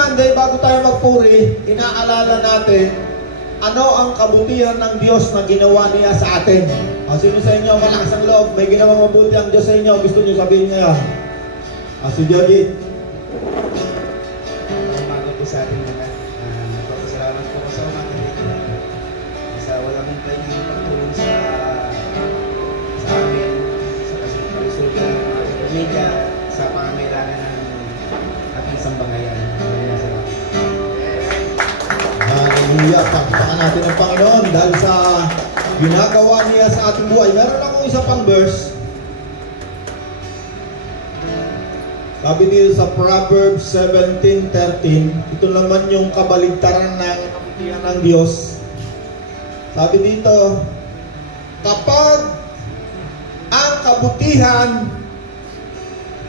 Monday, bago tayo magpuri, inaalala natin ano ang kabutihan ng Diyos na ginawa niya sa atin. Sino sa inyo malakas ang loob, may ginawang mabuti ang Diyos sa inyo, gusto niyo sabihin ngayon? Si Joji. Umaga po sa ating lahat. Nagpapasalamat po ko sa umaga. Sa walang hintay ng pagtulong sa amin, sa kasulta ng mga pamilya, sa pangangailangan ng ating sambahayan. Hallelujah! Pagpakan natin ang Panginoon dahil sa ginagawa niya sa ating buhay. Meron akong isa pang verse. Sabi dito sa Proverbs 17:13, ito naman yung kabaligtaran ng kabutihan ng Diyos. Sabi dito, kapag ang kabutihan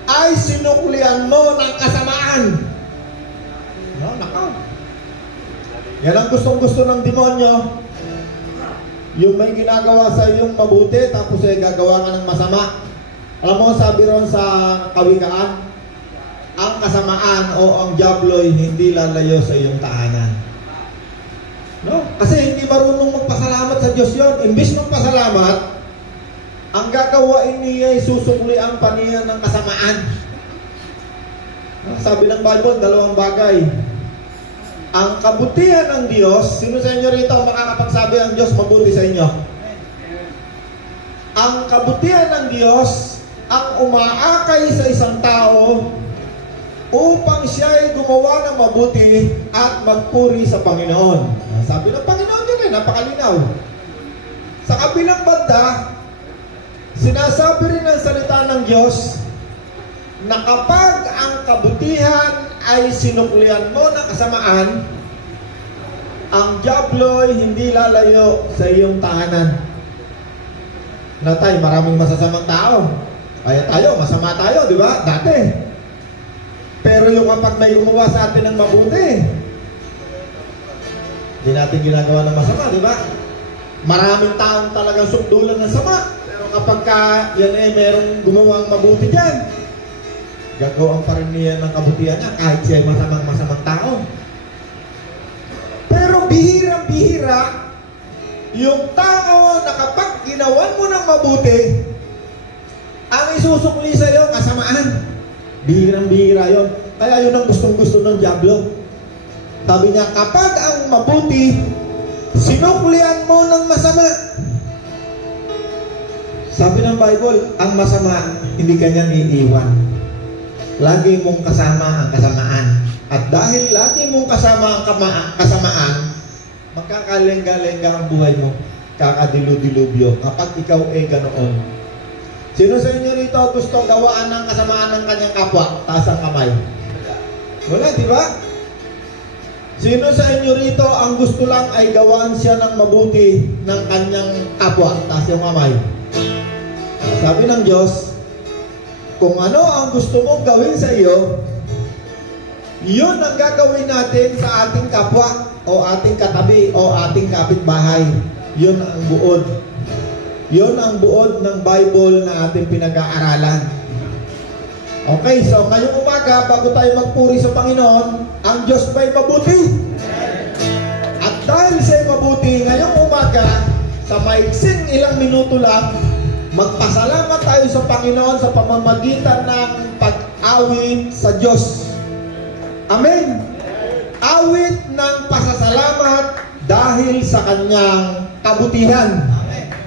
ay sinuklian mo ng kasamaan. No, nakaw. Yan ang gustong-gusto ng demonyo. Yung may ginagawa sa iyong mabuti, tapos ay gagawa ka ng masama. Alam mo, sabi ron sa kawikaan, ang kasamaan o ang diablo'y hindi lalayo sa iyong tahanan. No? Kasi hindi marunong magpasalamat sa Diyos yon. Imbis magpasalamat, ang gagawain niya ay susukli ang panihan ng kasamaan. No? Sabi ng Bible, dalawang bagay. Ang kabutihan ng Diyos, sino sa inyo rito makakapagsabi ang Diyos mabuti sa inyo? Ang kabutihan ng Diyos ang umaakay sa isang tao upang siya ay gumawa ng mabuti at magpuri sa Panginoon. Sabi ng Panginoon yun napakalinaw. Sa kabilang banda, sinasabi rin ng salita ng Diyos na kapag ang kabutihan ay sinuklian mo ng kasamaan, ang diablo'y hindi lalayo sa iyong tahanan. Na tayo, maraming masasamang tao. Kaya tayo, masama tayo, di ba? Dati. Pero yung kapag may gumawa sa atin ng mabuti, hindi natin ginagawa ng masama, di ba? Maraming taong talagang sukdulan ng sama. Pero kapag yan merong gumawang mabuti dyan, gagawin pa rin niya ng kabutihan niya kahit siya ay masamang tao. Pero bihirang-bihira yung tao na kapag ginawan mo ng mabuti, ang isusukli sa iyo kasamaan. Bihirang-bihira yun. Kaya yun ang gustong-gusto ng diablo. Sabi niya, kapag ang mabuti sinuklian mo ng masama. Sabi ng Bible, ang masama hindi kanya iiwan. Lagi mong kasama ang kasamaan. At dahil lagi mong kasama ang kasamaan, magkakalenga-lenga ang buhay mo. Kakadilu-dilubyo kapag ikaw ay ganoon. Sino sa inyo rito gusto gawaan ng kasamaan ng kanyang kapwa? Taas ang kamay. Wala, di ba? Sino sa inyo rito ang gusto lang ay gawaan siya ng mabuti ng kanyang kapwa? Taas yung kamay. Sabi ng Diyos, kung ano ang gusto mong gawin sa iyo, yun ang gagawin natin sa ating kapwa o ating katabi o ating kapitbahay. Yun ang buod. Yun ang buod ng Bible na ating pinag-aaralan. Okay, so ngayong umaga, bago tayo magpuri sa Panginoon, ang Diyos ba'y mabuti? At dahil siya'y mabuti, ngayong umaga, sa maiksing ilang minuto lang, magpasalamat tayo sa Panginoon sa pamamagitan ng pag-awit sa Diyos. Amen. Awit ng pasasalamat dahil sa kanyang kabutihan.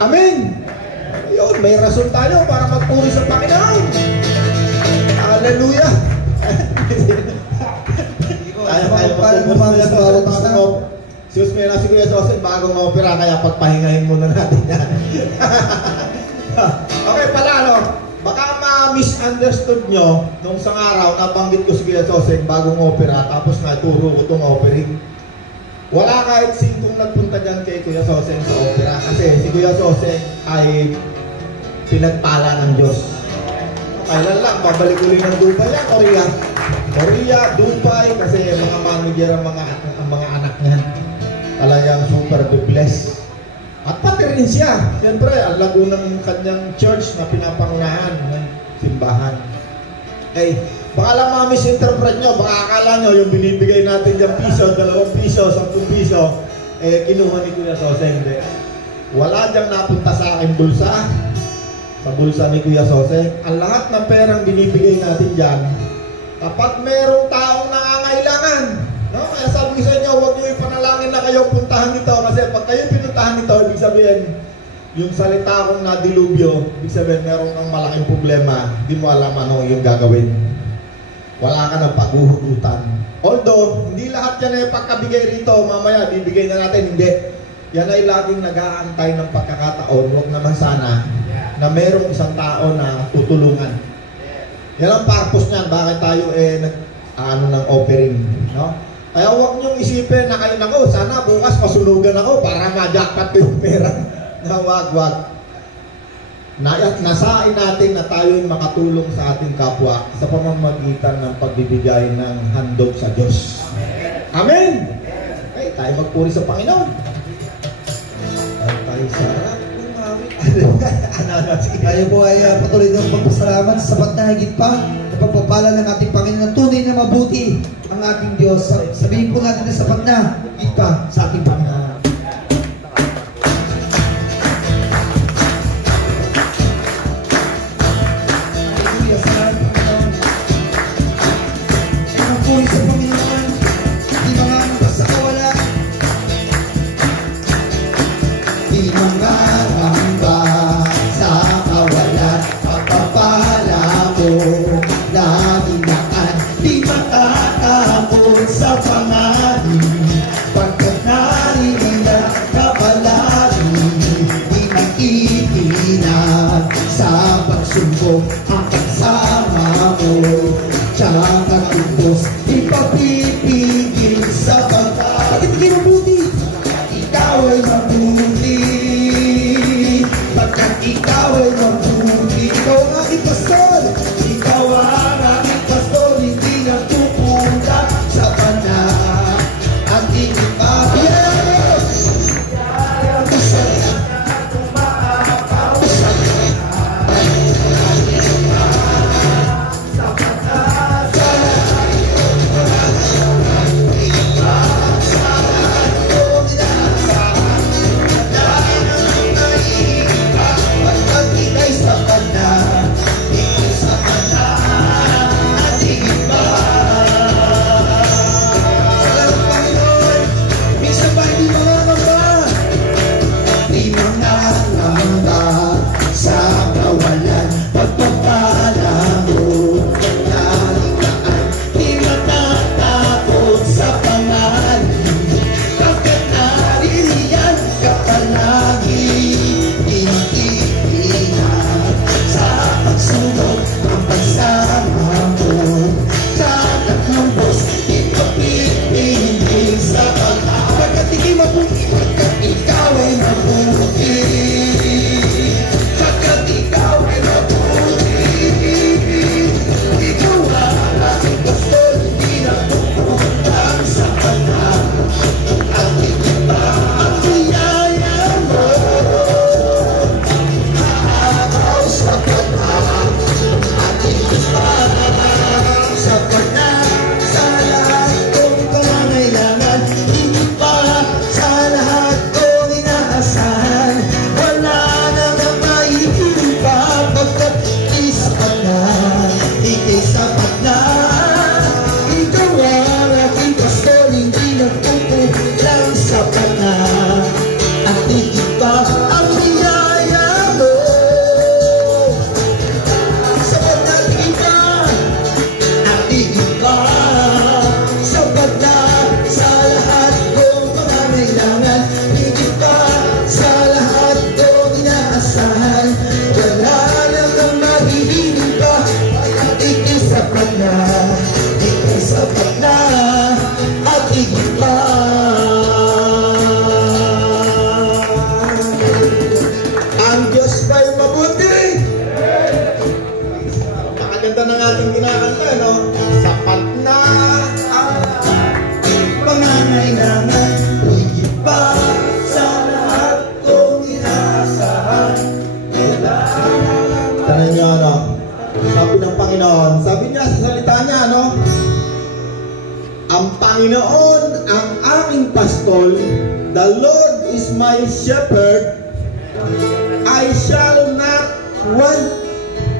Amen. Yun, may rason tayo para magpuri sa Panginoon. Hallelujah. Kaya magpumuli sa bawat tao. Sus, may nasi Kuya Joseph, bagong opera, kaya pagpahingahin muna natin yan. Okay pala, baka ma-misunderstood nyo nung isang araw nabanggit ko si Kuya Joseph bagong opera, tapos naturo ko itong offering. Wala kahit singkong nagpunta dyan kay Kuya Joseph sa opera kasi si Kuya Joseph ay pinagpala ng Diyos. Kailan lang, babalik ulit ng Dubai yan, Korea, Dubai, kasi mga manager ang mga anak niyan. Talagang super blessed. At pati rin siya, siyempre, ang lago ng kanyang church na pinapangunahan ng simbahan. Okay, Baka lang ma-misinterpret nyo, baka akala nyo yung binibigay natin dyan piso, 2 piso, 10 piso, kinuha ni Kuya Sose. Hindi. Wala dyan napunta sa akin bulsa, sa bulsa ni Kuya Sose. Ang lahat ng perang binibigay natin dyan, kapag merong taong nangangailangan, no? Kaya sabi ko sa inyo, huwag nyo ipanalangin na kayo puntahan dito, kasi pag kayo pinuntahan dito, ibig sabihin, yung salita kong nadilubyo, ibig sabihin, meron kang malaking problema, hindi mo alam ano yung gagawin. Wala ka ng paghuhugutan. Although, hindi lahat yan ay pagkabigay rito, mamaya, bibigay na natin, hindi. Yan ay laging nag-aantay ng pagkakataon, huwag naman sana, na merong isang tao na tutulungan. Yan ang purpose niyan, bakit tayo ng offering, no? Kaya huwag niyong isipin na kayo nako, sana bukas masunugan ako para ma-jackpot yung pera. Na wag. Nasain natin na tayo'y makatulong sa ating kapwa sa pamamagitan ng pagbibigay ng handog sa Diyos. Amen! Okay, tayo magpuri sa Panginoon. Tayo sarap. Tayo po ay patuloy ng pagpasalamat sa sapat na higit pa na pagpapala ng ating Panginoon. Tunay na mabuti ang ating Diyos. Sabihin po natin na sapat na higit pa sa ating Panginoon. Sa Panginoon, di mga basta kawala, di mga hamba sa kawalan, pagpapala mo na inakan, di makatapon sa panganin, pagkat narinig kapalarin, di nakikinag sa pagsubok ang kasama mo. Tsaka tubos, ipapipigil sa bangka. Bakit di mabuti? Ikaw ay mabuti. Pagkat ikaw ay mabuti. Ikaw ang aking pastor. Ikaw ang aking pastor. Hindi nagpupunta sa banal. Panginoon ang aking pastol, the Lord is my shepherd, I shall not want.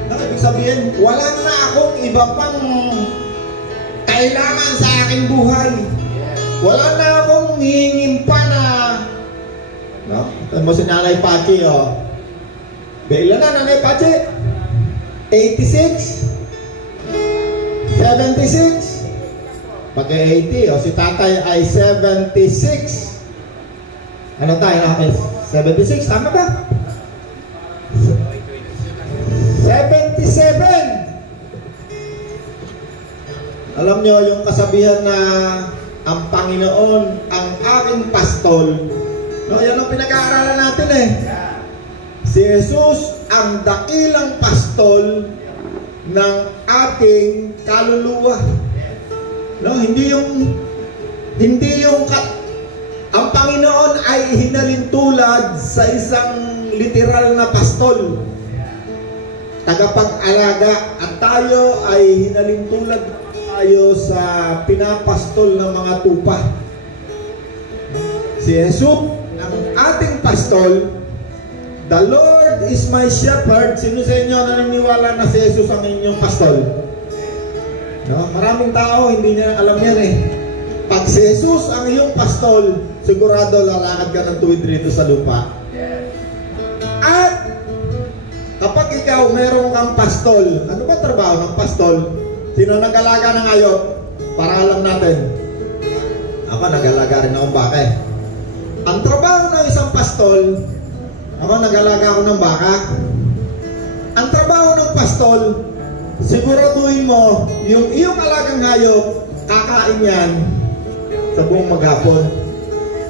Ibig sabihin, wala na akong iba pang kailangan sa aking buhay. Wala na akong hihingin pa na, no? Ito mo si Nanay Pachi, oh. Bailan na, Nanay Pachi? 86? 76? Pagka-80, o si Tatay ay 76. Ano tayo na? 76, tama ba? 77. Alam nyo yung kasabihan na ang Panginoon ang aking pastol. No, yan ang pinag-aaralan natin eh. Si Jesus ang dakilang pastol ng ating kaluluwa. No, hindi yung ang Panginoon ay hinalintulad sa isang literal na pastol, tagapag-alaga, at tayo ay hinalintulad tayo sa pinapastol ng mga tupa. Si Jesus ang ating pastol, the Lord is my shepherd. Sino sa inyo naniniwala na si Jesus ang inyong pastol? No? Maraming tao hindi niya alam yan eh. Pag si Jesus ang iyong pastol, sigurado lalakad ka ng tuwid rito sa lupa. At kapag ikaw meron kang pastol, ano ba trabaho ng pastol? Sino nag-alaga ng hayop? Para alam natin. Ako nag-alaga rin akong baka eh. Ang trabaho ng isang pastol, ako nag-alaga ako ng baka. Ang trabaho ng pastol, siguraduhin mo yung iyong alagang hayop, kakain yan sa buong maghapon.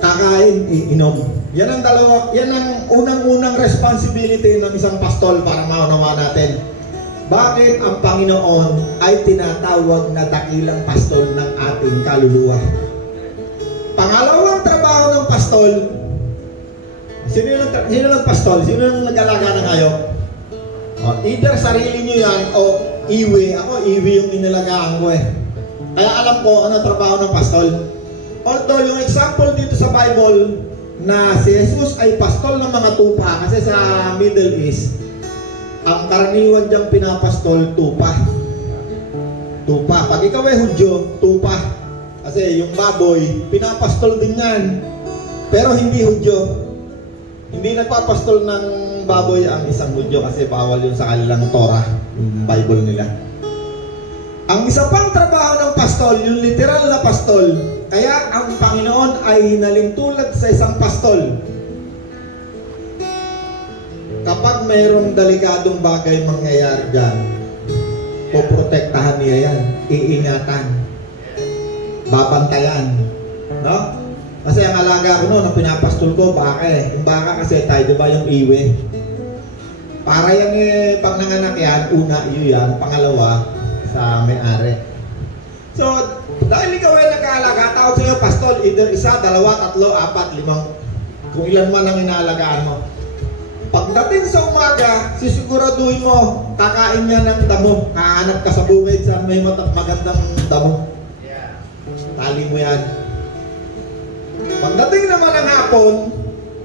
Kakain, iinom. Yan ang unang-unang responsibility ng isang pastol para maunawa natin. Bakit ang Panginoon ay tinatawag na dakilang pastol ng ating kaluluwa? Pangalawang trabaho ng pastol, sino nagpastol? Sino yung nag-alaga ng hayop? Either sarili nyo yan o iwi. Ako, iwi yung inalagaan ko eh. Kaya alam ko ano trabaho ng pastol. Although yung example dito sa Bible na si Jesus ay pastol ng mga tupa, kasi sa Middle East, ang karaniwan diyang pinapastol, tupa. Tupa. Pag ikaw ay Hudyo, tupa. Kasi yung baboy, pinapastol din yan. Pero hindi Hudyo. Hindi nagpapastol ng baboy ang isang Hudyo kasi bawal yun sa kanilang Torah, yung Bible nila. Ang isa pang trabaho ng pastol, yung literal na pastol, kaya ang Panginoon ay hinalintulad sa isang pastol. Kapag mayroong delikadong bagay mangyayari dyan, poprotektahan niya yan, iingatan, babantayan, no? Kasi ang alaga ko noon, ang pinapastol ko, baka eh. Yung baka kasi tayo, di ba yung iwi? Para yan eh, pag nanganak yan, una, iyo yan, pangalawa, sa may-ari. So, dahil ikaw ay nag-aalaga, tawag sa'yo pastol, either isa, dalawa, tatlo, apat, limang, kung ilan man ang inaalagaan mo. Pagdating sa umaga, sisiguraduhin mo, kakain niya ng damo, kahanap ka sa bukid sa may magandang damo. Tali mo yan. Pagdating naman ng hapon,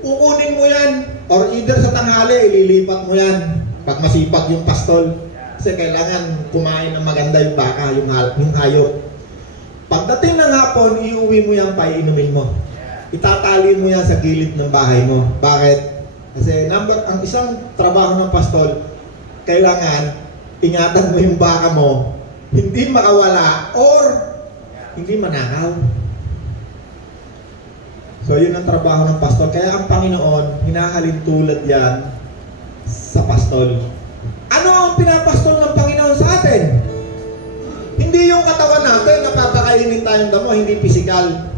kukunin mo yan, or either sa tanghali, ililipat mo yan, pag masipag yung pastol. Kasi kailangan kumain ng maganda yung baka, yung hayop. Pagdating ng hapon, iuwi mo yan, paiinumin mo. Itatali mo yan sa gilid ng bahay mo. Bakit? Kasi ang isang trabaho ng pastol, kailangan ingatan mo yung baka mo, hindi makawala or hindi manakaw. So yun ang trabaho ng pastol. Kaya ang Panginoon, hinahalin tulad yan sa pastol. Ano ang pinapastol ng Panginoon sa atin? Hindi yung katawan natin, napapakainin tayong damo, hindi pisikal.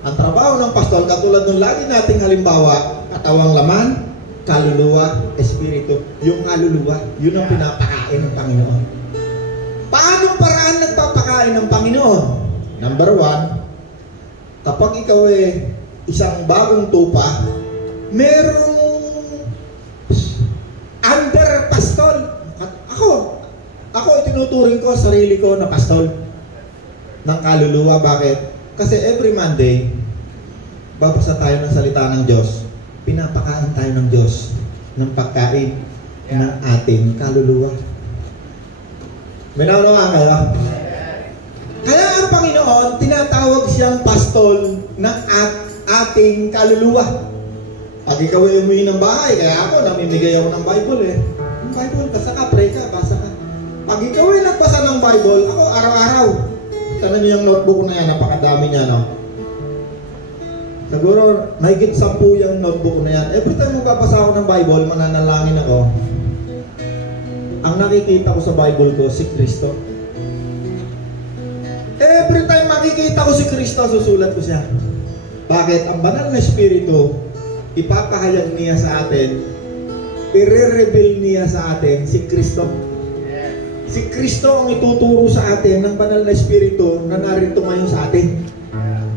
Ang trabaho ng pastol, katulad ng lagi nating halimbawa, katawang laman, kaluluwa, espiritu. Yung kaluluwa, yun ang pinapakain ng Panginoon. Paano paraan nagpapakain ng Panginoon? Number 1, kapag ikaw ay isang bagong tupa, merong under pastol. Ako itinuturing ko sarili ko na pastol ng kaluluwa. Bakit? Kasi every Monday, babasa tayo ng salita ng Diyos. Pinapakain tayo ng Diyos ng pagkain ng ating kaluluwa. May naunawa kayo? Kaya ang Panginoon, tinatawag siyang pastol ng ating kaluluwa. Pag ikaw ay umuwi ng bahay, kaya ako, namimigay ako ng Bible eh. Yung Bible, basa ka, pray ka, basa ka. Pag ikaw ay nagbasa ng Bible, ako araw-araw. Tanan niyo yung notebook ko na yan, napakadami niya, no? Siguro, mahigit 10 yung notebook ko na yan. Every time magbabasa ako ng Bible, mananalangin ako. Ang nakikita ko sa Bible ko, si Kristo. Every time makikita ko si Kristo, susulat ko siya. Bakit? Ang banal na Espiritu, ipapahayag niya sa atin, i-reveal niya sa atin si Kristo. Si Kristo ang ituturo sa atin ng banal na Espiritu na narito ngayon sa atin.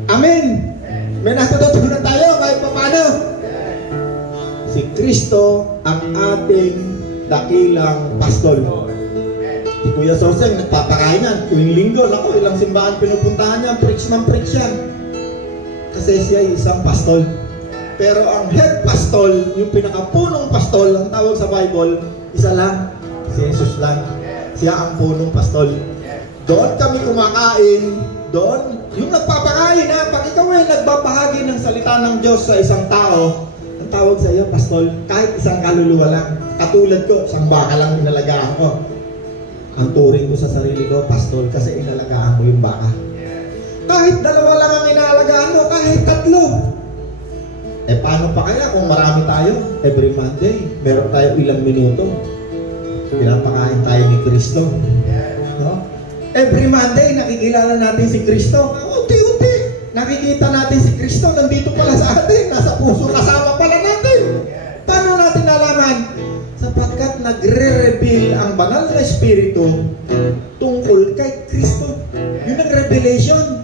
Amen! May natutunan tayo kahit paano. Si Kristo ang ating dakilang pastol. Si Kuya Soseng nagpapakain yan. Tuwing linggo, naku, ilang simbahan pinupuntahan niya, preach yan. Kasi siya ay isang pastol. Pero ang head pastol, yung pinakapunong pastol, ang tawag sa Bible, isa lang, si Jesus lang. Siya ang punong pastol. Doon kami kumakain, doon, yung nagpapakain ha, pag ikaw ay nagbabahagi ng salita ng Diyos sa isang tao, ang tawag sa iyo, pastol, kahit isang kaluluwa lang. Katulad ko, isang baka lang inalagaan ko. Ang turing ko sa sarili ko, pastol, kasi inalagaan ko yung baka. Kahit 2 lang ang inaalagaan mo, kahit 3. Eh paano pa kaya kung marami tayo? Every Monday, meron tayo ilang minuto. Pinapakain tayo ni Kristo. No? Every Monday, nakikilala natin si Kristo. Unti-unti, nakikita natin si Kristo. Nandito pala sa atin. Nasa puso, kasama pala natin. Paano natin nalaman? Sapagkat nagre-reveal ang banal na Espiritu tungkol kay Kristo. Yun ang revelation.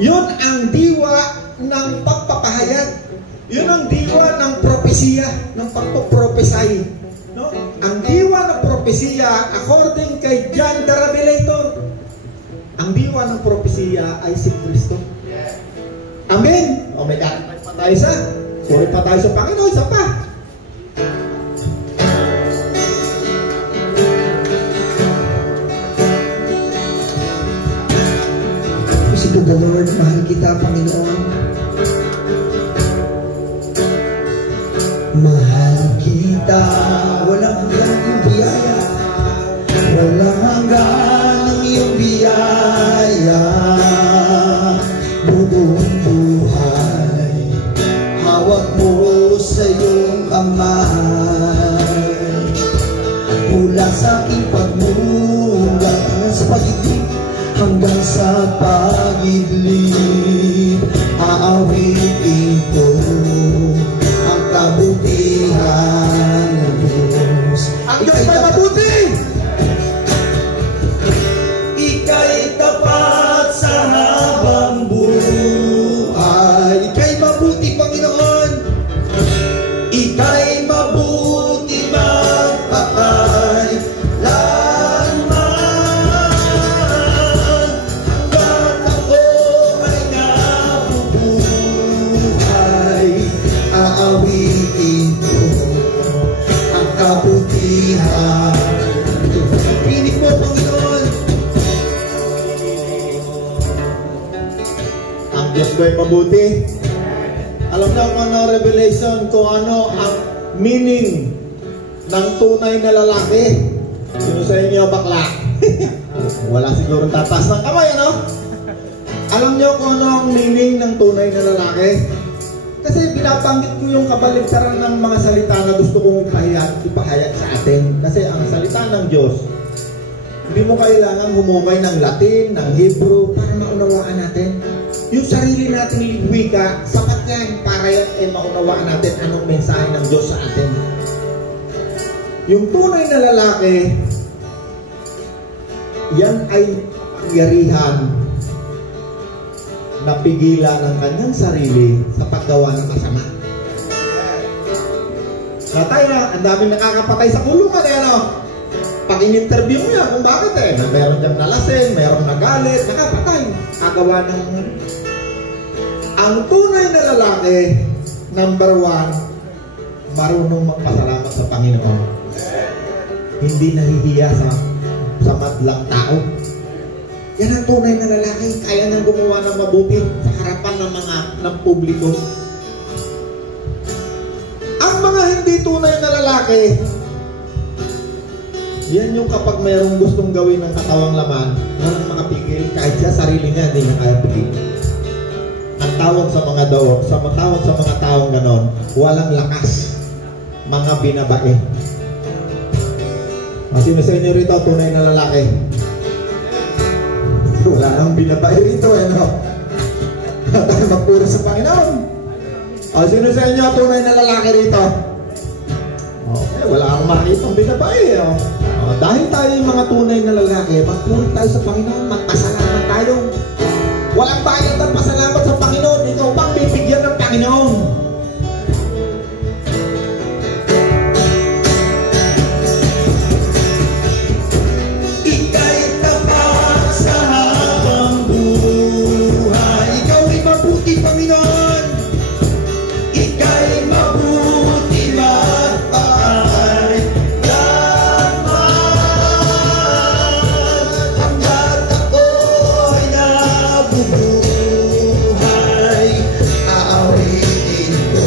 Yun ang diwa ng pagpapahayag. Yun ang diwa ng propesiya, ng pagpapropesay. No? Ang diwa ng propesiya, according kay John the Revelator, ang diwa ng propesiya ay si Kristo. Amen? O may kakapag pa tayo sa? Sorry pa tayo sa Panginoon, isa pa. Praise to the Lord, mahal kita, Panginoon. Mahal kita, walang hanggan ang biyaya. Walang hanggan ang iyong biyaya. Buong buhay, hawak mo sa iyong kamay. Mula sa aking pagmulat hanggang sa pag-ibig, hanggang sa pag-ibig, aawitin ko ang kabutihan ng Diyos. Ang Diyos may mabuti! Ika'y tapat sa habang buhay. Ika'y mabuti, Panginoon. Ika'y mabuti magpakay lanman. Hanggat ako ay nabubuhay, aawitin ko ang kabutihan. Pinig mo, Panginoon. Ang Diyos ko'y mabuti. Alam na kung ano revelation, kung ano ang meaning ng tunay na lalaki. Sino sa inyo bakla? Wala siguro tataas ng kamay, ano? Alam niyo kung ano ang meaning ng tunay na lalaki? Kasi binabanggit ko yung kabaligtaran ng mga salita na gusto kong ipahayag sa atin. Kasi ang salita ng Diyos, hindi mo kailangan humukay ng Latin, ng Hebrew, para maunawaan natin. Yung sarili nating wika, sapat yan para maunawaan natin anong mensahe ng Diyos sa atin. Yung tunay na lalaki, yan ay pangyarihan na pigilan ng kanyang sarili sa paggawa ng masama. Natay na, ang daming nakakapatay sa kulungan eh, ano? Pag in-interview mo yan, kung bakit eh, meron diyang nalasing, meron nagalit, nakapatay. Agawa ng Ang tunay na lalaki, number 1, marunong magpasalamat sa Panginoon. Hindi nahihiya sa madlang tao. Yan ang tunay na lalaki. Kaya nang gumawa ng mabuti sa harapan ng publiko. Ang mga hindi tunay na lalaki, yan yung kapag mayroong gustong gawin ng katawang laman, walang makapigil, kahit sa sarili niya, hindi niya kaya pigil. Ang tawag sa mga taong ganon, walang lakas, mga binabae. Sino sa inyo rito, tunay na lalaki? Wala nang binabae rito, no? Magpuro sa Panginoon. Sino sa inyo, tunay na lalaki rito? Okay, wala akong makitang binabae, dahil tayo yung mga tunay na lalaki, magpuri tayo sa Panginoon, magpasalamat tayo. Walang bayad ang pasalamat sa Panginoon. Ikaw bang bibigyan ng Panginoon? Ika'y tapat sa habang buhay. Ikaw ay mabuti, Panginoon. Ika'y mabuti, mataal. Hanggat ako'y nabubuhay, aawitin ko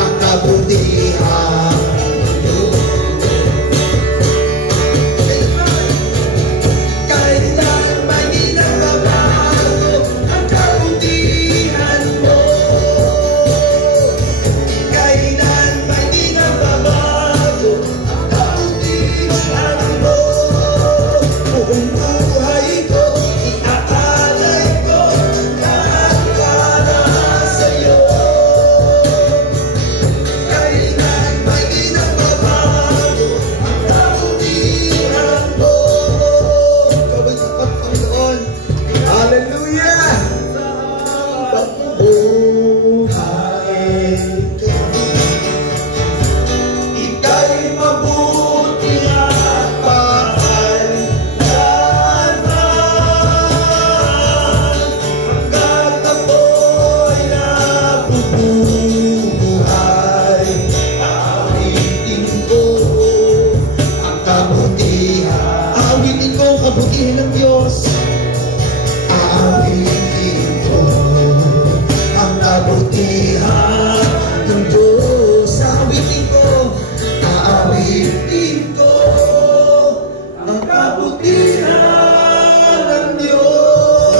ang kabutihan mo. Kailan man ginagabago ang kabutihan mo. Kailan man ginagabago ang kabutihan mo. Buong buhay ko, iaalay ko lahat para sa'yo. Kailan man ginagabago ang kabutihan mo. Ikaw ay tapat, Panginoon. Hallelujah! Buhay ko. Ika'y mabuti at paalalaman. Hanggat ako'y nabubuhay, aawitin ko ang kabutihan. Aawitin ko ang kabutihan ng Diyos. Aawitin ko ang kabutihan ng Diyos. Aawitin ko ang kabutihan ng Diyos.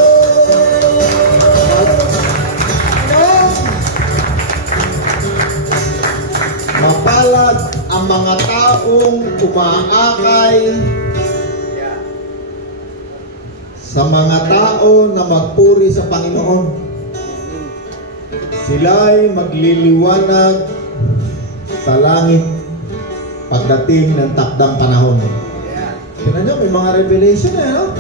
Mapalad ang mga taong umaakay sa mga tao na magpuri sa Panginoon. Sila'y magliliwanag sa langit pagdating ng takdang panahon. Tingnan nyo, may mga revelation no?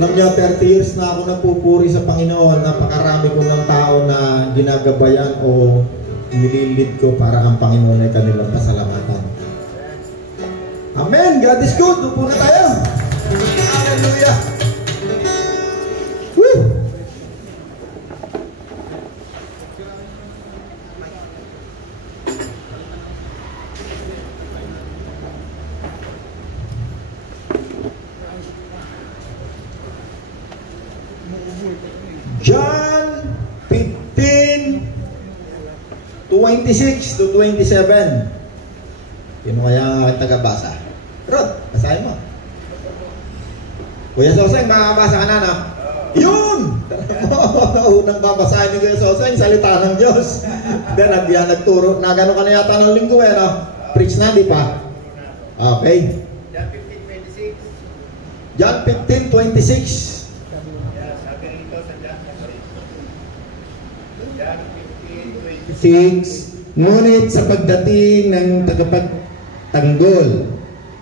Alam nyo, 30 years na ako nagpupuri sa Panginoon. Napakarami ko ng tao na ginagabayan o nililid ko para ang Panginoon ay kanilang pasalamatan. Amen! God is good! Upo na tayo! Hallelujah! Woo! John 15:26 to 27. Sino kaya ang taga-basa? Rod, basahin mo. Kuya Soseng, makakabasa ka na, no? Yun! Unang babasahin ni Kuya Soseng, salita ng Diyos. Then, nagturo, na gano'n ka na yata ng linggo, no? Preach na, di pa? Okay. John 15:26. Sabi rito sa John 6. Ngunit sa pagdating ng tagapagtanggol,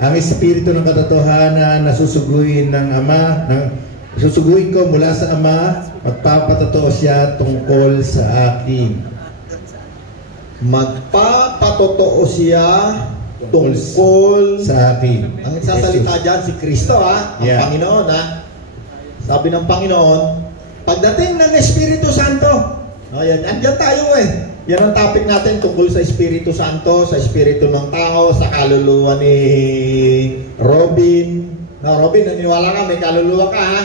ang Espiritu ng katotohanan na susuguin ng Ama, susuguin ko mula sa Ama, magpapatotoo siya tungkol sa akin. Magpapatotoo siya tungkol sa akin. Ang nagsasalita dyan si Kristo, ang Yeah. Panginoon, Sabi ng Panginoon, Pagdating ng Espiritu Santo, andyan tayo eh. Yan ang topic natin tungkol sa Espiritu Santo, sa Espiritu ng tao, sa kaluluwa ni Robin. No, Robin, naniniwala ka, may kaluluwa ka ha?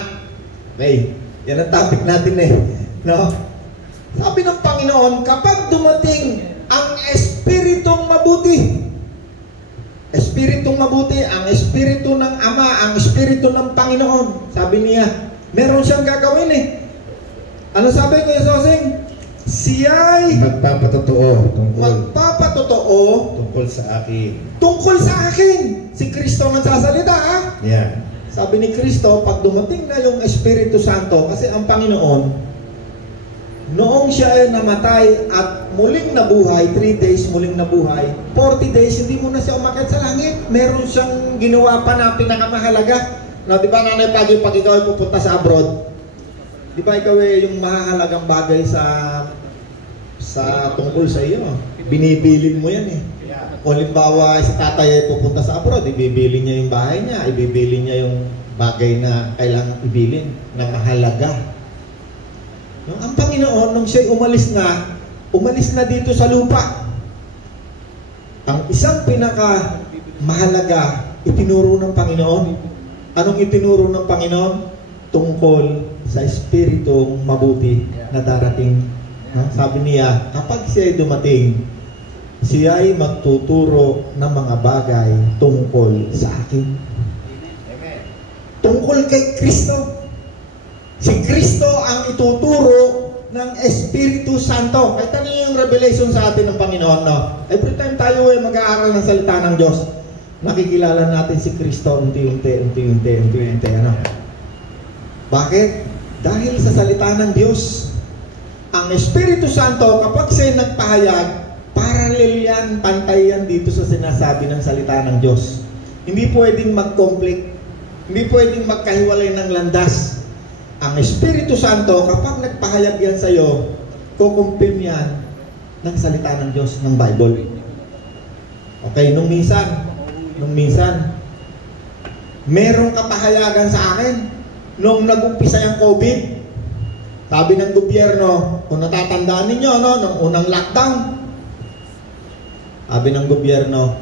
Okay, yan ang topic natin eh. No? Sabi ng Panginoon, kapag dumating ang Espiritong mabuti, Espiritong mabuti, ang Espiritu ng Ama, ang Espiritu ng Panginoon, sabi niya, meron siyang gagawin eh. Ano sabi ko yung Soseng? Siya'y magpapatotoo tungkol sa akin. Tungkol sa akin. Si Kristo ang nagsasalita ha? Yeah. Sabi ni Kristo, pag dumating na yung Espiritu Santo, kasi ang Panginoon, noong siya ay namatay at muling nabuhay, 3 days muling nabuhay, 40 days, hindi mo na siya umakyat sa langit. Meron siyang ginawa pa na pinakamahalaga. No, di ba Nanay Pagi, pag ikaw ay pupunta sa abroad, di ba ikaw ay yung mahalagang bagay sa tungkol sa iyo, binibilin mo yan eh. Kung limbawa si tatay ay pupunta sa abroad, ibibili niya yung bahay niya, ibibili niya yung bagay na kailangang ibilin, na mahalaga. No? Ang Panginoon, nung siya'y umalis na dito sa lupa, ang isang pinaka mahalaga, itinuro ng Panginoon. Anong itinuro ng Panginoon? Tungkol sa Espiritong mabuti na darating. No? Sabi niya, kapag siya'y dumating, siya'y magtuturo ng mga bagay tungkol sa akin. Amen. Tungkol kay Kristo. Si Kristo ang ituturo ng Espiritu Santo. Kahit ano yung revelation sa atin ng Panginoon, no? Every time tayo ay mag-aaral ng salita ng Diyos, nakikilala natin si Kristo unti-unti. Ano? Bakit? Dahil sa salita ng Diyos. Ang Espiritu Santo, kapag siya'y nagpahayag, parallel yan, pantay yan dito sa sinasabi ng salita ng Diyos. Hindi pwedeng mag-conflict. Hindi pwedeng magkahiwalay ng landas. Ang Espiritu Santo, kapag nagpahayag yan sa iyo, kukumpirm yan ng salita ng Diyos, ng Bible. Okay, nung minsan, merong kapahayagan sa akin nung nag-umpisa yung COVID. Sabi ng gobyerno, kung natatandaan ninyo, no, nung unang lockdown, sabi ng gobyerno,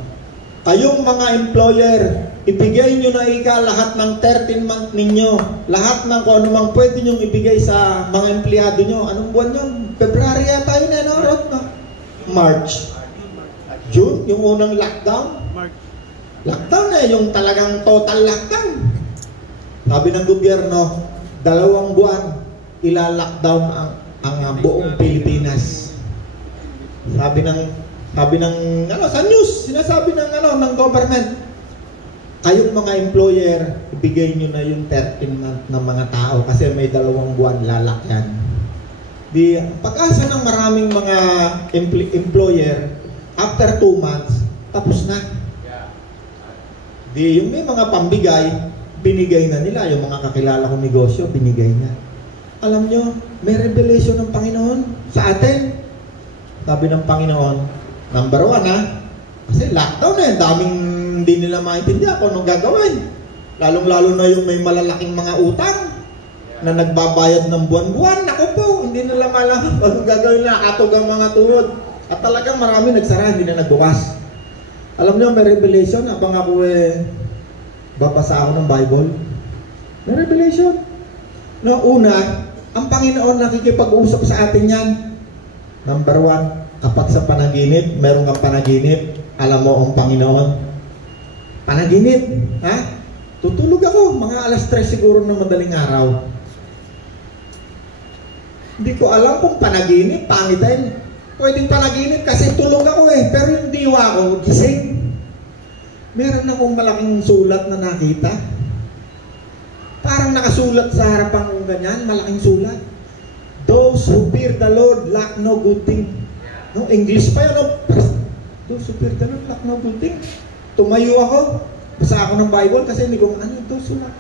kayong mga employer, ibigay nyo na lahat ng 13 month ninyo, lahat ng kung anumang pwede nyo ibigay sa mga empleyado nyo. Anong buwan yun? February yata yun, no, Rod? No? March. June, yung unang lockdown. Lockdown yung talagang total lockdown. Sabi ng gobyerno, 2 buwan, ila-lockdown ang buong Pilipinas. Sabi ng sa news, sinasabi ng government, kayong mga employer, ibigay nyo na yung 13 month ng mga tao kasi may 2 buwan lalakyan. Di pag-asa ng maraming mga employer, after 2 months, tapos na. Di yung may mga pambigay, binigay na nila. Yung mga kakilala kong negosyo, binigay na. Alam nyo, may revelation ng Panginoon sa atin. Sabi ng Panginoon, number 1 kasi lockdown daming hindi nila maintindihan kung anong gagawin. Lalong-lalo na yung may malalaking mga utang na nagbabayad ng buwan-buwan. Naku po, hindi nila malaman kung anong gagawin nila. Katog ang mga tuhod. At talagang marami nagsara, hindi na nagbukas. Alam nyo, may revelation. Habang ako babasa ako ng Bible, may revelation. No, una, ang Panginoon nakikipag-usap sa atin yan. Number 1, kapag sa panaginip, meron kang panaginip, alam mo ang Panginoon. Panaginip, ha? Tutulog ako, mga 3:00 siguro ng madaling araw. Hindi ko alam kung panaginip, pangit din. Pwedeng panaginip kasi tulog ako pero yung diwa ko, gising. Meron akong malaking sulat na nakita. Parang nakasulat sa harapan kong ganyan, malaking sulat. Those who fear the Lord lack no good thing. No, English pa yun. No? Those who fear the Lord lack no good thing. Tumayo ako, basa ako ng Bible kasi hindi ko, ano ito sulat?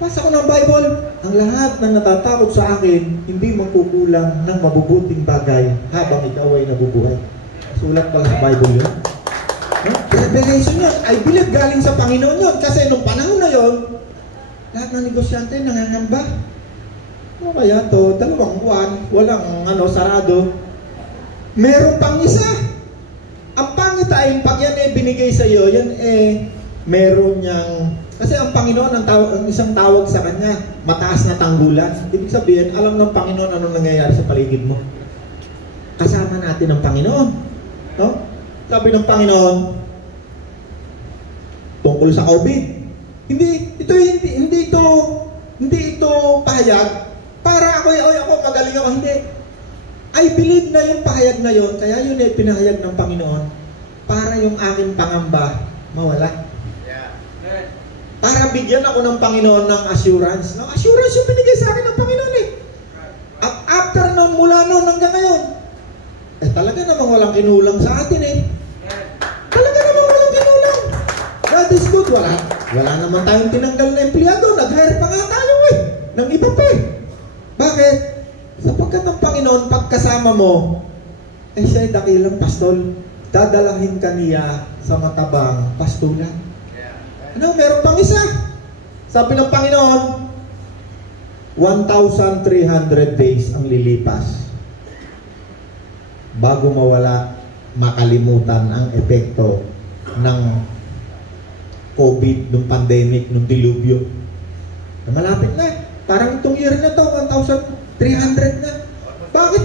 Basa ko ng Bible, ang lahat ng natatakot sa akin, hindi magkukulang ng mabubuting bagay habang ikaw ay nabubuhay. Sulat pala sa Bible yun. No? Revelation yun. I believe galing sa Panginoon yun. Kasi nung panahon na yun, lahat ng negosyante nangangamba. Ano kaya to? 2 buwan, walang sarado. Meron pang isa. Ang pangit ay, pag yan binigay sa iyo, yan meron niyang, kasi ang Panginoon, ang isang tawag sa kanya, mataas na tanggulan. Ibig sabihin, alam ng Panginoon anong nangyayari sa paligid mo. Kasama natin ang Panginoon. No? Sabi ng Panginoon, tungkol sa COVID, hindi ito pahayag para ako magaling ako, hindi. I believe na yung pahayag na yun, kaya yun pinahayag ng Panginoon para yung aking pangamba mawala. Para bigyan ako ng Panginoon ng assurance. No, assurance yung binigay sa akin ng Panginoon At after noon, mula noon hanggang ngayon, talaga namang walang kinulang sa atin Talaga namang walang kinulang. God is good. Wala naman tayong tinanggal na empleyado. Nag-hire pa nga tayo ng iba pa Bakit? Sapagkat ang Panginoon, pagkasama mo, siya'y dakilang pastol. Dadalahin ka niya sa matabang pastulan. Meron pang isa. Sabi ng Panginoon, 1,300 days ang lilipas bago makalimutan ang epekto ng COVID, ng pandemic, ng dilubyo. Malapit na. Parang itong year na to, 1,300 na. Bakit?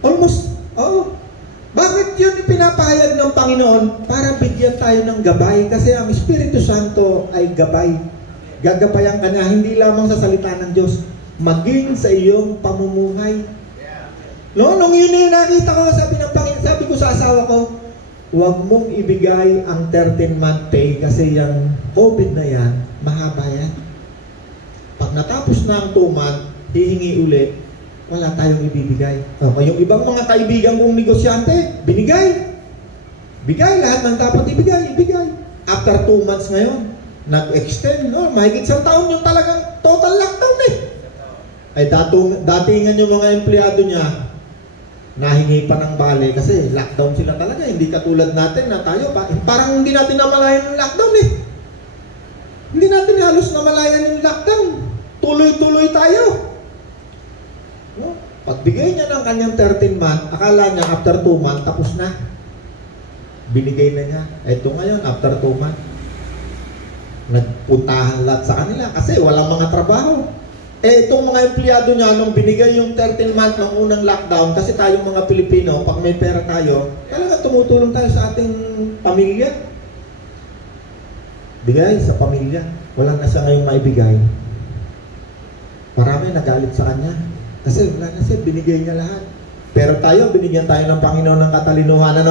Almost. Bakit yun pinapahayag ng Panginoon? Para bigyan tayo ng gabay. Kasi ang Espiritu Santo ay gabay. Gagabayan ka na, hindi lamang sa salita ng Diyos, maging sa iyong pamumuhay. No, nung yun nakita ko, sabi ko sa asawa ko, huwag mong ibigay ang 13-month pay kasi yung COVID na yan, mahaba yan. Pag natapos na ang 2 month, hihingi ulit, wala tayong ibibigay. Yung ibang mga kaibigan kong negosyante, binigay. Bigay, lahat ng dapat ibigay. After 2 months ngayon, nag-extend, mahigit 1 taon yung talagang total lockdown datingan yung mga empleyado niya, nahingi pa ng bale kasi lockdown sila talaga. Hindi katulad natin na tayo, parang hindi natin namalayan yung lockdown Hindi natin halos namalayan yung lockdown. Tuloy-tuloy tayo. No? Pagbigay niya ng kanyang 13 month, akala niya after 2 month, tapos na. Binigay na niya. Ito ngayon, after 2 month, nagpuntahan lahat sa kanila kasi walang mga trabaho. Itong mga empleyado niya, nung binigay yung 13 month ng unang lockdown, kasi tayong mga Pilipino, pag may pera tayo, talaga tumutulong tayo sa ating pamilya. Bigay sa pamilya. Walang na siya ngayong maibigay. Marami nagalit sa kanya. Kasi wala na siya, binigay niya lahat. Pero tayo, binigyan tayo ng Panginoon ng katalinuhan,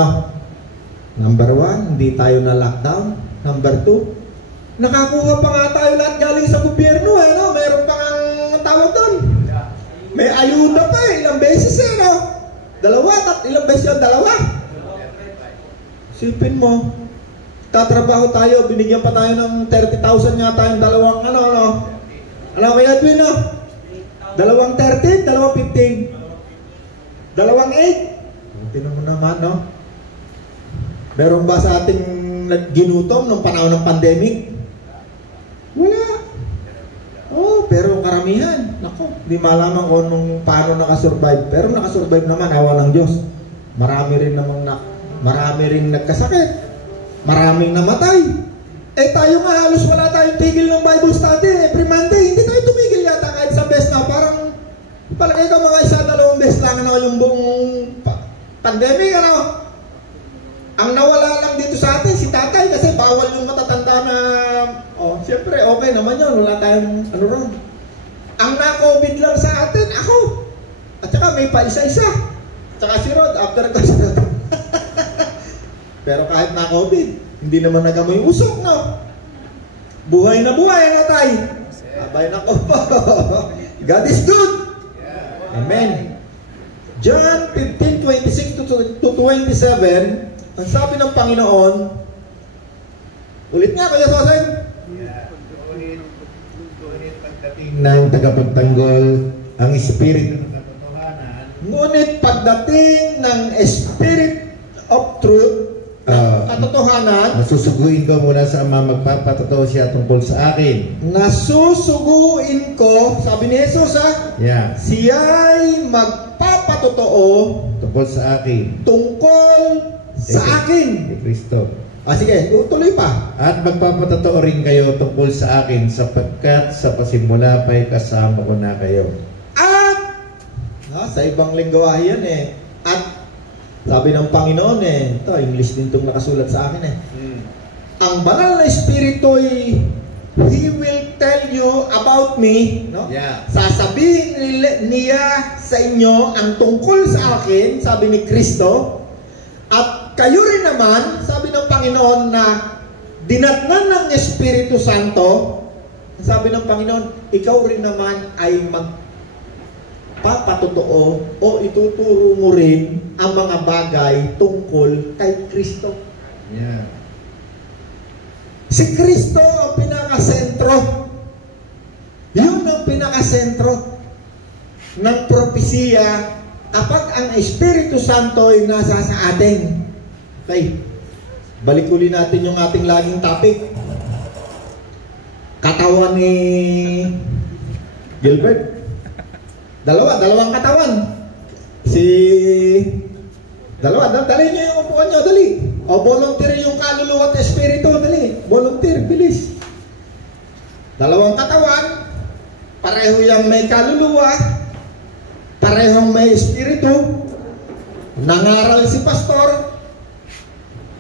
Number 1, hindi tayo na lockdown. Number 2, nakakuha pa nga tayo lahat galing sa gobyerno, Meron pa nga tawag doon. May ayuda pa ilang beses ilang beses yun, 2. Sipin mo, tatrabaho tayo, binigyan pa tayo ng 30,000 yata yung 2 Ano kaya Edwin, 2 13, 2 15, 2 8. Tingnan mo naman, Meron ba sa ating ginutom nung panahon ng pandemic? Wala. Pero karamihan, di malaman ko paano nakasurvive. Pero nakasurvive naman, awa ng Diyos. Marami rin nagkasakit. Maraming namatay. Tayo nga halos wala tayong tigil ng Bible study. Every Monday, hindi tayo tumigil yata kahit sa best na. Parang, palagay ka mga 1-2 best lang yung buong pandemic, Ang nawala lang dito sa atin, si tatay, kasi bawal yung matatanda na, siyempre, okay naman yun, wala tayong, ron. Ang na-COVID lang sa atin, ako. At saka may pa isa-isa. Tsaka si Rod, after ko si Rod. Pero kahit na-COVID, hindi naman nagamoy usok, Buhay na tay. Abay na ko po. God is good. Amen. John 15:26 to 27, ang sabi ng Panginoon, ulit nga, Kuya Sosen. Ngunit pagdating ng tagapagtanggol, ang Espiritu ng katotohanan. Ngunit pagdating ng Spirit of Truth, katotohanan, nasusuguin ko mula sa Ama, magpapatotoo siya tungkol sa akin. nasusuguin ko, sabi ni Jesus Yeah, siya'y magpapatotoo tungkol sa akin. tungkol sa akin. Kay Kristo. Sige, tuloy pa. At magpapatotoo rin kayo tungkol sa akin sapagkat sa pasimula pa'y kasama ko na kayo. At, sa ibang lingwahe yan at, sabi ng Panginoon ito, English din itong nakasulat sa akin ang banal na Espiritu'y He will tell you about me, no? Yeah. Sasabihin niya sa inyo ang tungkol sa akin, sabi ni Kristo. At kayo rin naman, sabi ng Panginoon na dinatnan ng Espiritu Santo, sabi ng Panginoon, ikaw rin naman ay magpapatotoo o ituturo mo rin ang mga bagay tungkol kay Kristo. Yeah. Si Kristo ang pinakasentro. Yun ang pinakasentro ng propesiya kapag ang Espiritu Santo ay nasa sa atin. Okay, balik uli natin yung ating laging topic. Katawan ni Gilbert. Dalawang katawan. Dali niyo yung upuan niyo, dali. O volunteer yung kaluluwa at espiritu, dali. Volunteer, bilis. Dalawang katawan, pareho yung may kaluluwa, parehong may espiritu. Nangaral si pastor,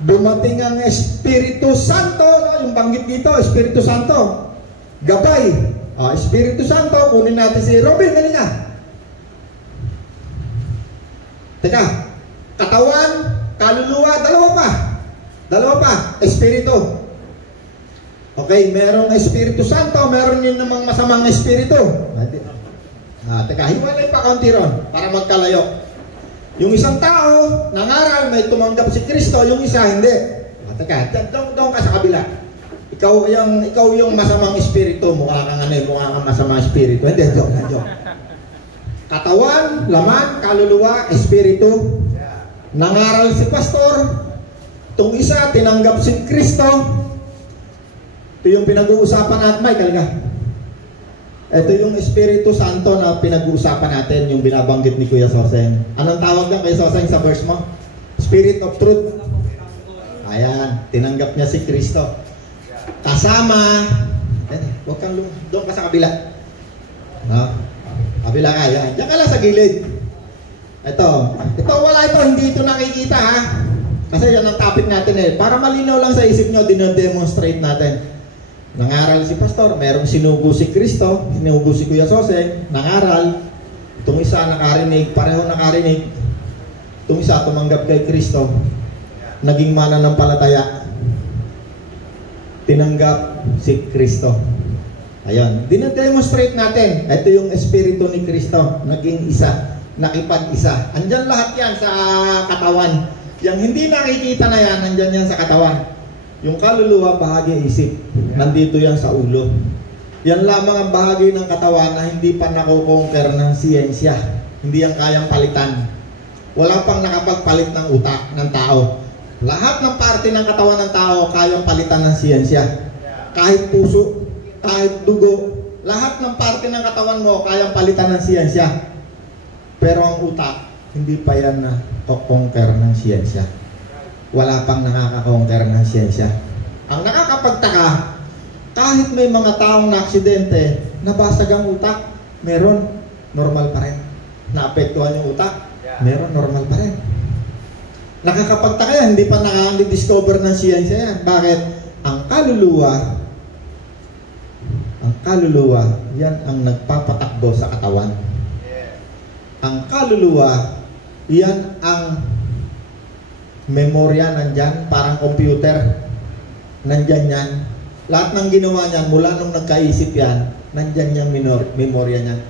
dumating ang Espiritu Santo, no? Yung banggit dito, Espiritu Santo. Gabay. Espiritu Santo, kunin natin si Robin, dali nga. Teka, katawan, kaluluwa, dalawa pa, espiritu. Okay, merong Espiritu Santo, meron yun namang masamang espiritu. Teka, hiwalay pa kaunti ron para magkalayo. Yung isang tao, nangaral, may tumanggap si Kristo, yung isa hindi. Teka, doon ka sa kabila. Ikaw yung masamang espiritu, mukha kang masamang espiritu. Hindi, joke. Katawan, laman, kaluluwa, espiritu. Nangaral si pastor, itong isa, tinanggap si Kristo. Ito yung pinag-uusapan natin, Michael ka. Ito yung Espiritu Santo na pinag-uusapan natin, yung binabanggit ni Kuya Soseng. Anong tawag lang kay Soseng sa verse mo? Spirit of Truth. Ayan, tinanggap niya si Kristo. Kasama, huwag kang doon ka sa kabila. No? Kabila ka, yan. Diyan ka lang sa gilid. Ito, wala ito, hindi ito nakikita ha. Kasi yan ang topic natin Para malinaw lang sa isip nyo, dino-demonstrate natin. Nangaral si pastor, merong sinugo si Kristo, sinugo si Kuya Soseng, nangaral. Itong isa nakarinig, pareho nakarinig. Itong isa tumanggap kay Kristo, naging mananampalataya. Tinanggap si Kristo. Ayun, dino-demonstrate natin. Ito yung Espiritu ni Kristo, naging isa, nakipag-isa. Andyan lahat yan sa katawan. Yang hindi nakikita na yan, nandyan yan sa katawan. Yung kaluluwa, bahagi isip. Nandito yan sa ulo. Yan lamang ang bahagi ng katawan na hindi pa nakukonquer ng siyensya. Hindi yan kayang palitan. Wala pang nakapagpalit ng utak ng tao. Lahat ng parte ng katawan ng tao kayang palitan ng siyensya. Kahit puso, kahit dugo, lahat ng parte ng katawan mo kayang palitan ng siyensya. Pero ang utak, hindi pa yan na conquer ng siyensya. Wala pang nakaka-conquer ng siyensya. Ang nakakapagtaka, kahit may mga taong na-aksidente, nabasag ang utak, meron, normal pa rin. Naapektuhan yung utak, meron, normal pa rin. Nakakapagtaka yan, hindi pa nakaka-discover ng siyensya yan. Bakit? Ang kaluluwa, yan ang nagpapatakbo sa katawan. Ang kaluluwa, yan ang memorya nandyan, parang computer. Nandyan yan. Lahat ng ginawa niyan, mula nung nagkaisip yan, nandyan yung memorya niyan.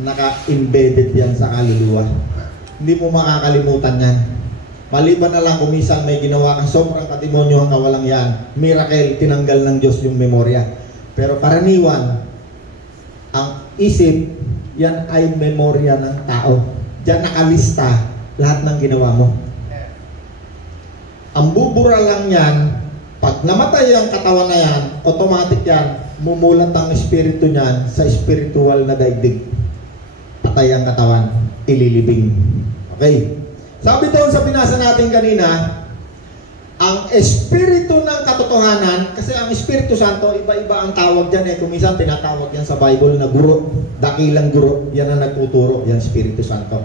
Naka-embedded yan sa kaluluwa. Hindi mo makakalimutan yan. Maliban na lang kung minsan may ginawa kang sobrang katimonyo hanggang walang yan. Miracle, tinanggal ng Diyos yung memorya. Pero karaniwan, ang isip, yan ay memorya ng tao. Diyan nakalista lahat ng ginawa mo. Ang bubura lang yan, pag namatay ang katawan na yan, automatic yan, mumulat ang espiritu niyan sa spiritual na daigdig. Patay ang katawan, ililibing. Okay. Sabi doon sa binasa natin kanina, ang espiritu ng katotohanan, kasi ang Espiritu Santo, iba-iba ang tawag dyan eh. Kung minsan tinatawag yan sa Bible na guro, dakilang guro, yan ang nagtuturo, yan Espiritu Santo.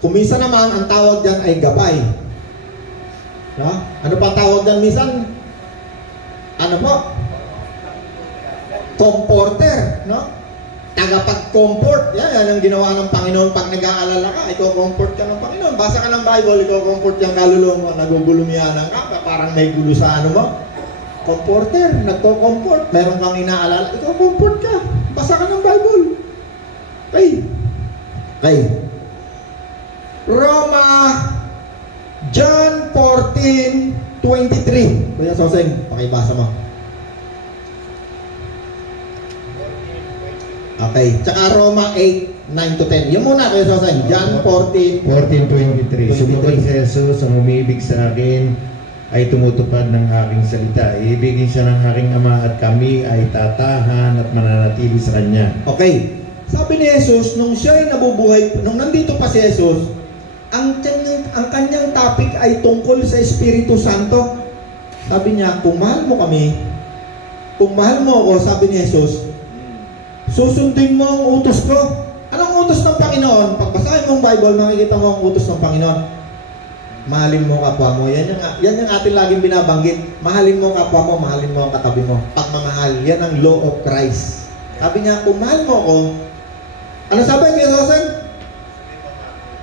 Kung minsan naman, ang tawag dyan ay gabay. No? Ano pa tawag dyan minsan? Ano po? Comforter, no? Tagapag-comfort. Yan ang ginawa ng Panginoon pag nag-aalala ka. Iko-comfort ka ng Panginoon. Basa ka ng Bible, iko-comfort yung kaluluwa mo. Nagugulumianan ka, parang may gulo sa ano mo. Comforter, nagko-comfort. Meron kang inaalala, iko-comfort ka. Basa ka ng Bible. Okay. Roma, John 14:23. Kuya Soseng, pakibasa mo. Okay. Tsaka Roma 8:9-10. Yung muna, Kuya Soseng. John 14:23. Sumunod si Jesus, ang umibig sa akin ay tumutupad ng aking salita. Iibigin siya ng aking Ama at kami ay tatahan at mananatili sa Kanya. Okay. Sabi ni Jesus, nung siya ay nabubuhay, nung nandito pa si Jesus, ang kanyang topic ay tungkol sa Espiritu Santo. Sabi niya, kung mahal mo kami, kung mahal mo ako, sabi ni Jesus, susundin mo ang utos ko. Anong utos ng Panginoon? Pagbasahin mo ang Bible, makikita mo ang utos ng Panginoon. Mahalin mo kapwa mo. Yan yung ating laging binabanggit. Mahalin mo kapwa mo, mahalin mo ang katabi mo. Pagmamahal, yan ang law of Christ. Sabi niya, kung mahal mo ako, ano sabi niya, Rosen?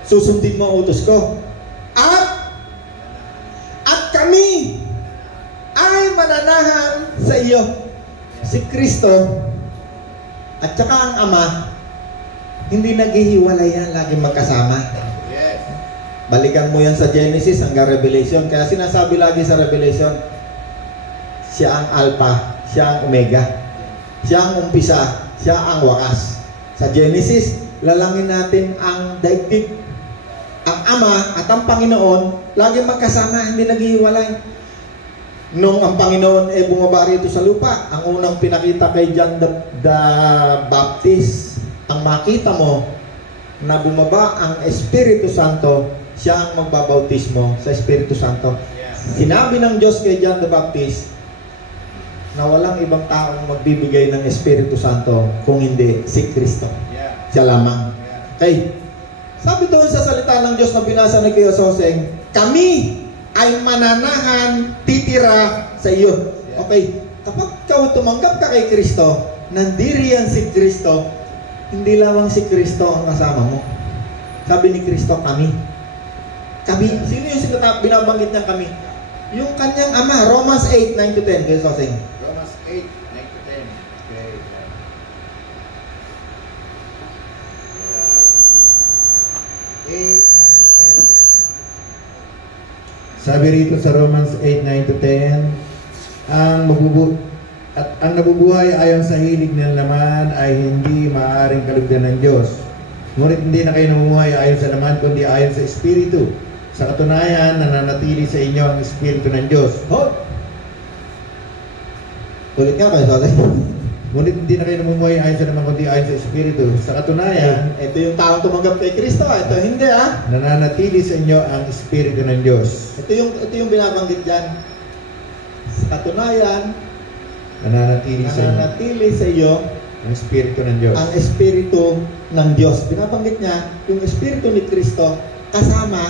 Susundin mo ang utos ko. At kami ay mananahan sa iyo. Si Kristo at saka ang Ama, hindi naghihiwalay yan, laging magkasama. Balikan mo yan sa Genesis hanggang Revelation. Kaya sinasabi lagi sa Revelation, siya ang Alpha, siya ang Omega, siya ang umpisa, siya ang wakas. Sa Genesis, lalangin natin ang daigdig. Ang Ama at ang Panginoon, laging magkasama, hindi naghihiwalay. Nung ang Panginoon bumaba rito sa lupa, ang unang pinakita kay John the Baptist, ang makita mo na bumaba ang Espiritu Santo, siya ang magbabautismo sa Espiritu Santo. Sinabi ng Diyos kay John the Baptist na walang ibang taong magbibigay ng Espiritu Santo kung hindi si Kristo. Siya lamang. Okay. Sabi doon sa salita ng Diyos na binasa ni Kuya Soseng, kami ay mananahan, titira sa iyo. Okay, kapag ikaw tumanggap ka kay Kristo, nandiriyan si Kristo, hindi lamang si Kristo ang kasama mo. Sabi ni Kristo, kami. Kami, sino yung binabanggit niya kami? Yung kanyang Ama, Romans 8:9-10. Kaya Soseng. Romans 8:9-10. Okay. 8:9-10. Sabi rito sa Romans 8:9-10, ang nabubuhay ayon sa hilig ng laman ay hindi maaaring kalugdan ng Diyos. Ngunit hindi na kayo namumuhay ayon sa laman, kundi ayon sa Espiritu. Sa katunayan, nananatili sa inyo ang Espiritu ng Diyos. Oh! Ulit nga kayo, Soseng. Ngunit hindi na kayo namumuhay ayon sa laman, kundi ayon sa Espiritu. Sa katunayan, ito yung taong tumanggap kay Kristo. Ito hindi nananatili sa inyo ang Espiritu ng Diyos. Ito yung binabanggit dyan. Sa katunayan, Nananatili sa iyo ang Espiritu ng Diyos. Ang Espiritu ng Diyos. Binabanggit niya, yung Espiritu ni Kristo kasama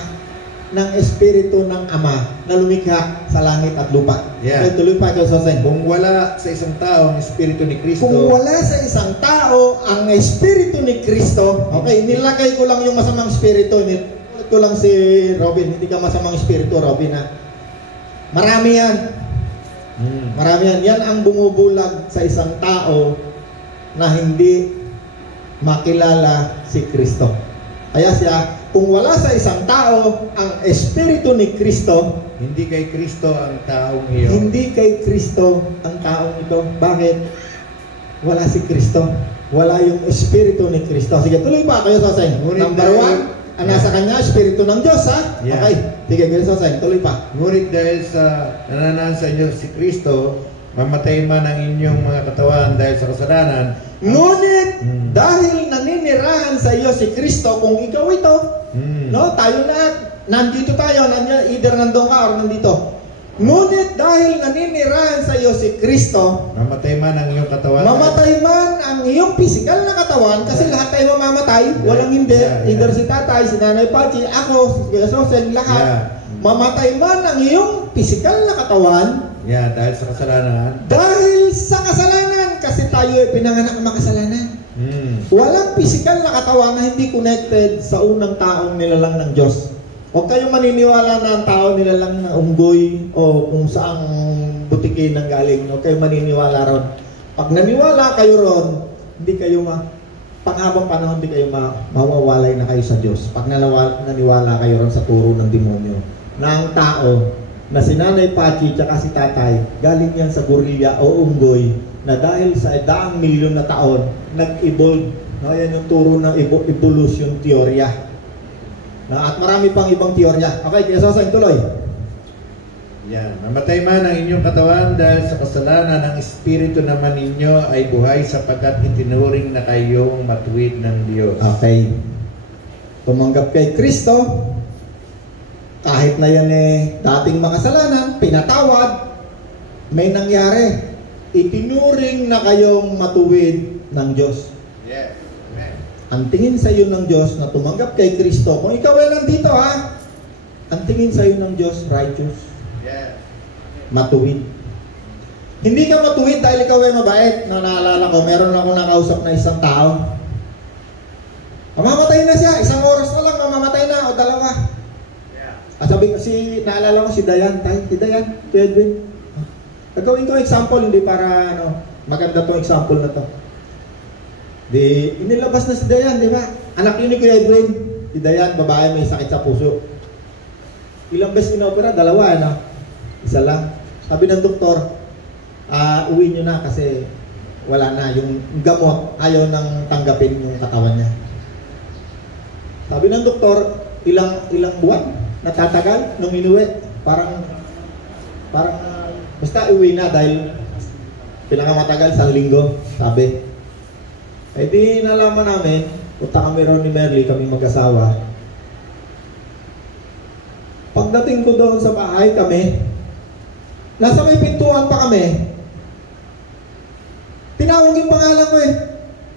ng Espiritu ng Ama na lumikha sa langit at lupa. Yeah. Okay, tuloy pa ito, Soseng. Kung wala sa isang tao ang Espiritu ni Kristo, kung wala sa isang tao ang Espiritu ni Kristo, okay, nilagay ko lang yung masamang Espiritu. Nilagay ko lang si Robin. Hindi ka masamang Espiritu, Robin, ha? Marami yan. Marami yan. Yan ang bumubulag sa isang tao na hindi makilala si Kristo. Kaya siya, kung wala sa isang tao ang Espiritu ni Kristo, hindi kay Kristo ang taong iyon. Hindi kay Kristo ang taong ito. Bakit? Wala si Kristo. Wala yung Espiritu ni Kristo. Sige, tuloy pa kayo, Soseng. Number 1, nasa kanya, Espiritu ng Diyos, ha? Yeah. Okay. Sige, Gilsosen, tuloy pa. Ngunit dahil sa nananahan sa inyo si Kristo, mamatay man ang inyong mga katawan dahil sa kasalanan. Ngunit, dahil naninirahan sa iyo si Kristo, kung ikaw ito, no, tayo lahat, nandito tayo, either nandun ka or nandito. Ngunit dahil naninirahan sa iyo si Kristo, Mamatay man ang iyong katawan. mamatay man ang iyong physical na katawan, kasi lahat tayo mamamatay, walang hindi, either si tatay, si nanay Pachi, ako, si Gilsosen, lahat. Yeah. Mamatay man ang iyong physical na katawan, Dahil sa kasalanan. dahil sa kasalanan, kasi tayo ay pinanganak makasalanan. Walang physical na katawan na hindi connected sa unang taong nilalang ng Diyos. Huwag kayong maniniwala na ang tao nilalang ng unggoy o kung saang butikin ng galing. Huwag kayong maniniwala ron. Pag naniwala kayo ron, hindi kayo panghabang panahon, hindi kayo mawawalay na kayo sa Diyos. Pag naniwala kayo ron sa turo ng demonyo, na ang tao, na si Nanay Pachi at si Tatay, galing yan sa gorilla o unggoy, na dahil sa daang milyon na taon, nag-evolve. No, yan yung turo ng evolution teorya. At marami pang ibang teorya. Okay, kaya Sosa, tuloy. Mamatay man ang inyong katawan dahil sa kasalanan, ang espiritu naman ninyo ay buhay sapagkat itinuring na kayong matuwid ng Diyos. Okay. Tumanggap kay Kristo, kahit na yan dating makasalanan, pinatawad, may nangyari. Itinuring na kayong matuwid ng Diyos. Yes. Amen. Ang tingin sa iyo ng Diyos na tumanggap kay Kristo, kung ikaw ay nandito, ha? Ang tingin sa iyo ng Diyos, righteous. Yes. Matuwid. Hindi ka matuwid dahil ikaw ay mabait. Naalala ko, meron ako nakausap na isang tao. Mamamatay na siya, 1 oras na lang, mamamatay na, o 2. At sabi ko, naalala ko si Dayan, si Edwin. Gagawin ko example, hindi para, maganda tong example na to. Inilabas na si Dayan, di ba? Anak yun ni Kuya Edwin. Si Dayan, babae, may sakit sa puso. Ilang beses inopera? 2, Isa lang. Sabi ng doktor, uwi nyo na kasi wala na. Yung gamot, ayaw nang tanggapin yung katawan niya. Sabi ng doktor, ilang buwan natatagal nung inuwi. Parang basta uwi na dahil pinakamatagal 1 linggo, sabi. Eh di nalaman namin, punta kami ron ni Merly, kami mag-asawa. Pagdating ko doon sa bahay kami, nasa may pintuan pa kami. Tinawag yung pangalan ko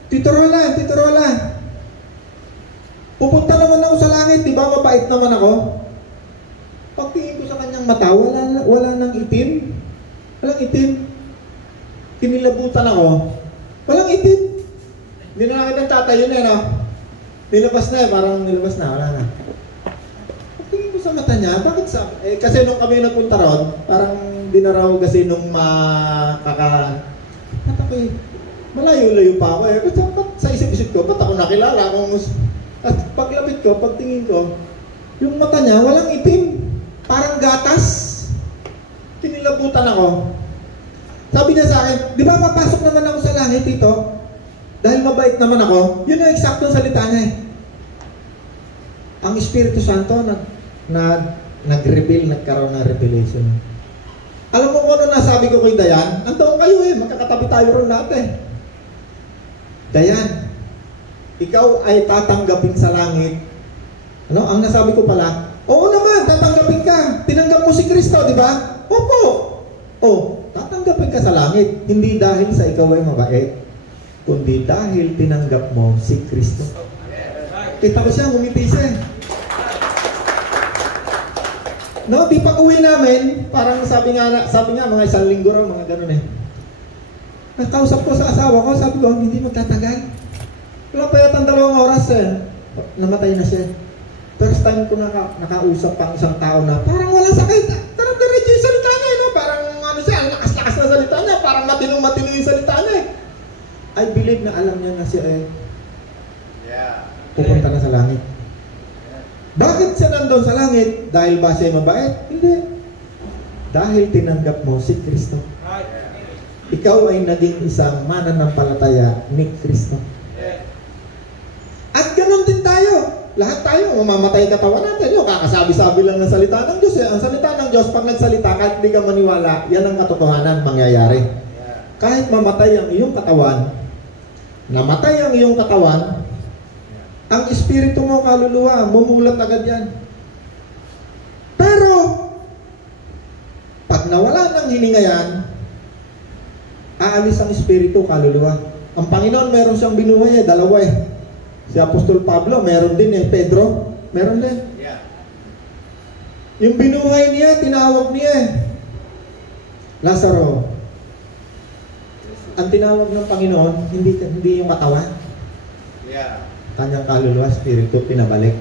Tito Roland. Pupunta naman ako sa langit, di ba mabait naman ako? Pagtingin ko sa kanyang mata, wala nang itim. Walang itim. Kinilabutan ako. Walang itim. Hindi na nakita ng tatay yun Nilabas na parang nilabas na, wala na. Pagtingin ko sa mata niya, bakit kasi nung kami nagpunta ron, parang di na raw kasi nung Mata ko malayo-layo pa ako sa isip-isip ko, ba't ako nakilala? At paglapit ko, pagtingin ko, yung mata niya, walang itim. Parang gatas. Kinilabutan ako. Sabi niya sa akin, di ba papasok naman ako sa langit dito? Dahil mabait naman ako. Yun ang eksaktong salita niya Ang Espiritu Santo nag-reveal, nagkaroon ng revelation. Alam mo kung ano nasabi ko kay Dayan? Nandoon kayo magkakatabi tayo ron lahat Dayan, ikaw ay tatanggapin sa langit. Ang nasabi ko pala, oo naman, tatanggapin ka. Tinanggap mo si Kristo, di ba? Opo. Tatanggapin ka sa langit. Hindi dahil sa ikaw ay mabait, kundi dahil tinanggap mo si Kristo. Kita ko siya, ngumiti siya. Di pag-uwi namin, parang sabi nga mga 1 linggo raw, mga ganun Nakausap ko sa asawa ko, sabi ko, hindi magtatagal. Wala pa yatang 2 oras namatay na siya. First time ko nakausap pang isang tao na parang walang sakit. Parang diretso yung salita niya, parang lakas-lakas na salita niya, parang matino-matino yung salita niya I believe na alam niya na siya pupunta na sa langit. Bakit siya nandun sa langit? Dahil ba siya mabait? Hindi. Dahil tinanggap mo si Kristo. Ikaw ay naging isang mananampalataya ni Kristo. At ganun din tayo. Lahat tayo, mamamatay katawan natin. Yung kakasabi-sabi lang ng salita ng Diyos. Ang salita ng Diyos, pag nagsalita, kahit hindi ka maniwala, yan ang katotohanan mangyayari. Kahit mamatay ang iyong katawan, namatay ang iyong katawan, ang espiritu mo, kaluluwa, mumulat agad yan. Pero, pag nawala ng hininga yan, aalis ang espiritu, kaluluwa. Ang Panginoon, meron siyang binuhay dalawa Si Apostol Pablo, meron din Pedro, meron din. Yung binuhay niya, tinawag niya Lazaro. Ang tinawag ng Panginoon, hindi yung katawan. Kanyang kaluluwa, espiritu, pinabalik.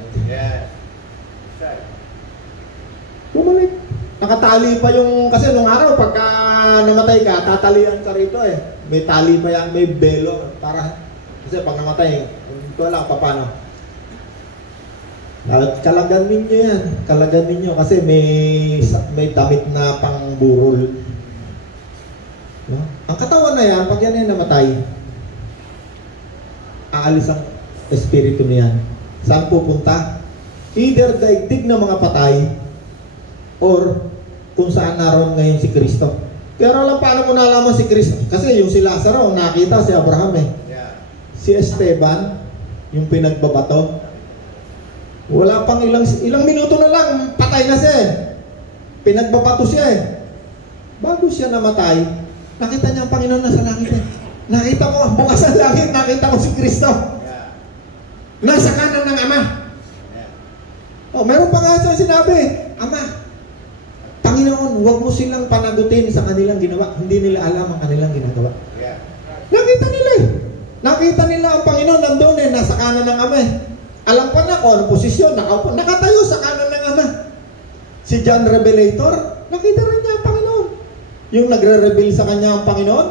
Bumalik. Nakatali pa yung, kasi nung araw, pagka namatay ka, tatalian ka rito May tali pa yan, may belo, para, kasi pag namatay, hindi ko alam paano. Kalagan ninyo yan. Kalagan ninyo kasi may damit na pangburol. No? Ang katawan na yan, pag yan ay namatay, aalis ang espiritu niyan. Saan pupunta? Either daigdig ng mga patay or kung saan naroon ngayon si Kristo. Pero alam paano mo nalaman si Kristo? Kasi yung si Lazaro, nakita si Abraham Si Esteban, yung pinagbabato, wala pang ilang minuto na lang, patay na siya Pinagbabato siya Bago siya namatay, nakita niya ang Panginoon nasa langit Nakita ko, bukas ang langit, nakita ko si Kristo. Nasa kanan ng Ama. Meron pa nga siya sinabi, Ama, Panginoon, huwag mo silang panagutin sa kanilang ginawa. Hindi nila alam ang kanilang ginagawa. Nakita nila Nakita nila ang Panginoon nandun nasa kanan ng Ama Alam pa na kung anong posisyon, nakatayo sa kanan ng Ama. Si John Revelator, nakita rin niya ang Panginoon. Yung nagre-reveal sa kanya ang Panginoon,